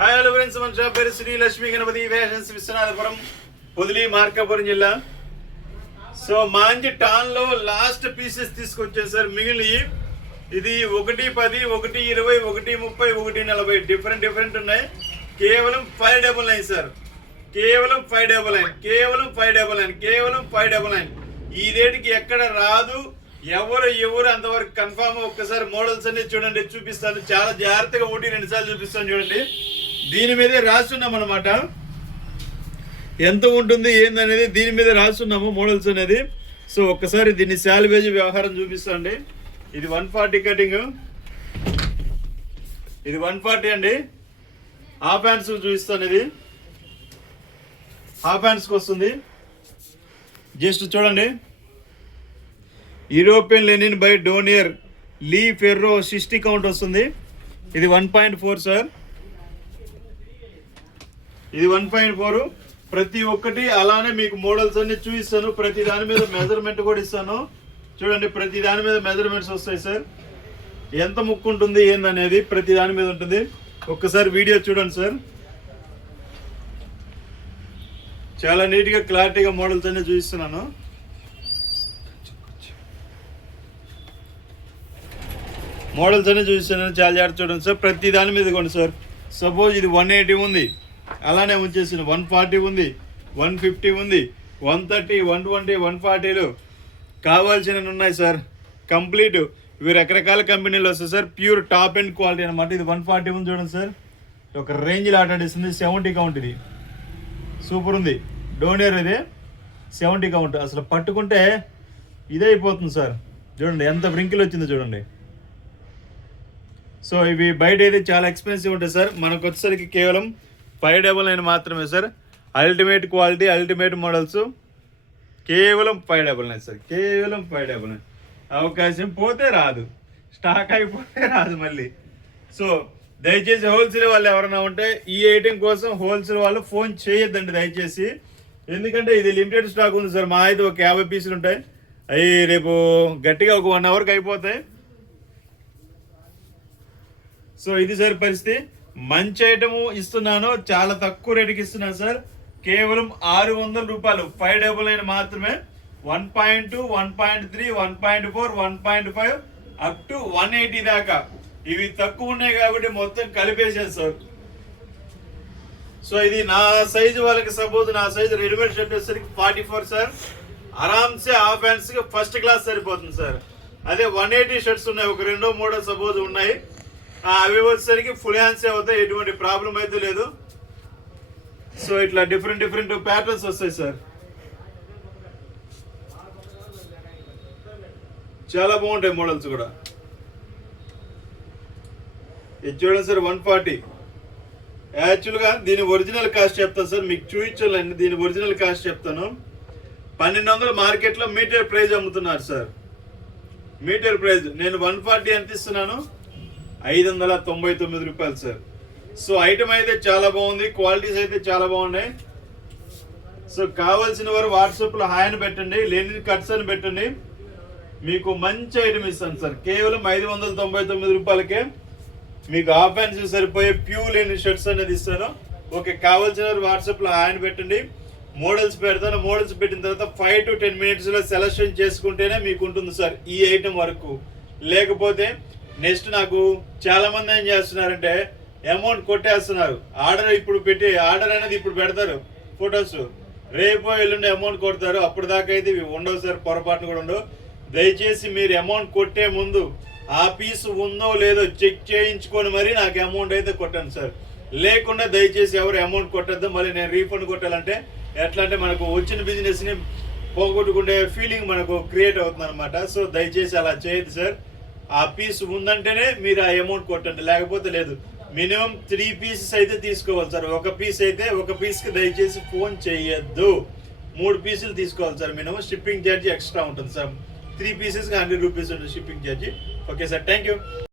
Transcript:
Hi hello friends, మన shop పేరు Shri Lakshmi Ganapati fashions, Viswanathapuram, Podili, Markapuram జిల్లా. సో మంచి టాన్ లో లాస్ట్ పీసెస్ తీసుకొచ్చాను సార్. మిగిలినవి ఇది 110, 120, 130, 140 డిఫరెంట్ ఉన్నాయి. కేవలం 599 సార్. కేవలం 599, కేవలం 599, కేవలం 599. ఈ రేటుకి ఎక్కడ రాదు. ఎవరు అంతవరకు కన్ఫామ్. ఒక్కసారి మోడల్స్ అన్ని చూడండి, చూపిస్తాను. చాలా జాగ్రత్తగా 1-2 సార్లు చూపిస్తాను చూడండి. దీని మీదే రాస్తున్నాం అనమాట, ఎంత ఉంటుంది ఏందనేది దీని మీద రాస్తున్నాము మోడల్స్ అనేది. సో ఒక్కసారి దీన్ని శాల్వేజ్ వ్యవహారం చూపిస్తాండి. ఇది 140 కటింగ్, ఇది 140 అండి. హాఫ్ హ్యాండ్స్ చూపిస్తాను. ఇది హాఫ్ హ్యాండ్స్కి వస్తుంది. జస్ట్ చూడండి, యూరోపియన్ లెనిన్ బై డోనియర్ లీ ఫెర్రో 60 కౌంట్ వస్తుంది. ఇది 1.4 సార్. ఇది 1.4. ప్రతి ఒక్కటి అలానే మీకు మోడల్స్ అన్ని చూపిస్తాను. ప్రతి దాని మీద మెజర్మెంట్ కూడా ఇస్తాను చూడండి. ప్రతి దాని మీద మెజర్మెంట్స్ వస్తాయి సార్. ఎంత ముక్కు ఉంటుంది ఏందనేది ప్రతి దాని మీద ఉంటుంది. ఒక్కసారి వీడియో చూడండి సార్. చాలా నీట్గా క్లారిటీగా మోడల్స్ అన్ని చూపిస్తున్నాను. మోడల్స్ అన్ని చూపిస్తున్నాను, చాలా జాగ్రత్త చూడండి సార్. ప్రతి దాని మీద కొండి సార్. సపోజ్ ఇది 180 ఉంది, అలానే ఉంచేసిన 140 ఉంది, 150 ఉంది, 130, 120, 140లు కావాల్సినవి ఉన్నాయి సార్. కంప్లీట్ ఇవి రకరకాల కంపెనీలు వస్తాయి sir. Pure top and quality అనమాట. ఇది 140 ఉంది చూడండి సార్. ఒక రేంజ్లో ఆటాడిస్తుంది. 70 కౌంట్. ఇది సూపర్ ఉంది. డోనియర్ ఇది 70 కౌంట్. అసలు పట్టుకుంటే ఇదే అయిపోతుంది సార్. చూడండి ఎంత వ్రింకిల్ వచ్చిందో చూడండి. సో ఇవి బయట అయితే చాలా ఎక్స్పెన్సివ్ ఉంటాయి సార్. మనకు వచ్చేసరికి కేవలం 599 మాత్రమే sir. Ultimate quality, ultimate models, కేవలం 599 సార్. కేవలం 599. అవకాశం పోతే రాదు, స్టాక్ అయిపోతే రాదు మళ్ళీ. సో దయచేసి హోల్సేల్ వాళ్ళు ఎవరైనా ఉంటే ఈ ఐటెం కోసం హోల్సేల్ వాళ్ళు ఫోన్ చేయొద్దండి దయచేసి. ఎందుకంటే ఇది లిమిటెడ్ స్టాక్ ఉంది సార్. మా అయితే ఒక 50 పీసులు ఉంటాయి. అవి రేపు గట్టిగా ఒక 1 అవర్కి అయిపోతాయి. సో ఇది సార్ పరిస్థితి. మంచి ఐటము ఇస్తున్నాను, చాలా తక్కువ రేటుకి ఇస్తున్నాను సార్. కేవలం 600 రూపాయలు. 599 మాత్రమే. 1.2, 1.3, 1.4, 1.5 అప్ టు 180 దాకా. ఇవి తక్కువ ఉన్నాయి కాబట్టి మొత్తం కలిపేసాను సార్. సో ఇది నా సైజు వాళ్ళకి, సపోజ్ నా సైజు రెడీమేడ్ షర్ట్ వచ్చేసరికి 44 సార్. ఆరామ్సే హాఫ్ హ్యాండ్స్కి ఫస్ట్ క్లాస్ సరిపోతుంది సార్. అదే 180 షర్ట్స్ ఉన్నాయి, ఒక 2-3 సపోజ్ ఉన్నాయి. అవి వచ్చేసరికి ఫుల్ హ్యాండ్స్ అవుతాయి, ఎటువంటి ప్రాబ్లం అయితే లేదు. సో ఇట్లా డిఫరెంట్ ప్యాటర్న్స్ వస్తాయి సార్. చాలా బాగుంటాయి మోడల్స్ కూడా. ఇది చూడండి సార్, 140. యాక్చువల్గా దీని ఒరిజినల్ కాస్ట్ చెప్తాను సార్, మీకు చూపించాలండి. దీని ఒరిజినల్ కాస్ట్ చెప్తాను. 1200 మార్కెట్లో మీటర్ ప్రైజ్ అమ్ముతున్నారు సార్. మీటర్ ప్రైజ్ నేను 140 ఎంత ఇస్తున్నాను? 599 రూపాయలు సార్. సో ఐటమ్ అయితే చాలా బాగుంది, క్వాలిటీస్ అయితే చాలా బాగున్నాయి. సో కావాల్సిన వారు వాట్సాప్లో హాయ్ అని పెట్టండి, లెనిన్ కట్స్ అని పెట్టండి. మీకు మంచి ఐటమ్ ఇస్తాను సార్. కేవలం 599 రూపాయలకే మీకు హాఫ్ హ్యాండ్స్ సరిపోయే ప్యూర్ లెనిన్ షర్ట్స్ అనేది ఇస్తాను. ఓకే, కావాల్సిన వారు వాట్సాప్లో హాయ్ అని పెట్టండి. మోడల్స్ పెడతాను. మోడల్స్ పెట్టిన తర్వాత 5 to 10 మినిట్స్లో సెలెక్షన్ చేసుకుంటేనే మీకు ఉంటుంది సార్ ఈ ఐటమ్ వరకు. లేకపోతే నెక్స్ట్ నాకు చాలా మంది ఏం చేస్తున్నారంటే అమౌంట్ కొట్టేస్తున్నారు. ఆర్డర్ ఇప్పుడు పెట్టి ఆర్డర్ అనేది ఇప్పుడు పెడతారు ఫొటోస్, రేపు ఎల్లుండి అమౌంట్ కొడతారు. అప్పుడు దాకా అయితే ఇవి ఉండవు సార్, పొరపాటును కూడా ఉండవు. దయచేసి మీరు అమౌంట్ కొట్టే ముందు ఆ పీస్ ఉందో లేదో చెక్ చేయించుకొని మరి నాకు అమౌంట్ అయితే కొట్టండి సార్. లేకుండా దయచేసి ఎవరు అమౌంట్ కొట్టద్దు. మళ్ళీ నేను రీఫండ్ కొట్టాలంటే ఎట్లా అంటే మనకు వచ్చిన బిజినెస్ని పోగొట్టుకుంటే ఫీలింగ్ మనకు క్రియేట్ అవుతుంది అనమాట. సో దయచేసి అలా చేయదు సార్. ఆ పీస్ ఉందంటేనే మీరు ఆ అమౌంట్ కొట్టండి, లేకపోతే లేదు. మినిమం 3 పీసెస్ అయితే తీసుకోవాలి సార్. ఒక పీస్ అయితే ఒక పీస్కి దయచేసి ఫోన్ చేయొద్దు. 3 పీసులు తీసుకోవాలి sir minimum. Shipping charge extra ఉంటుంది సార్. 3 పీసెస్కి 100 రూపీస్ ఉంటుంది shipping charge. Okay sir, thank you.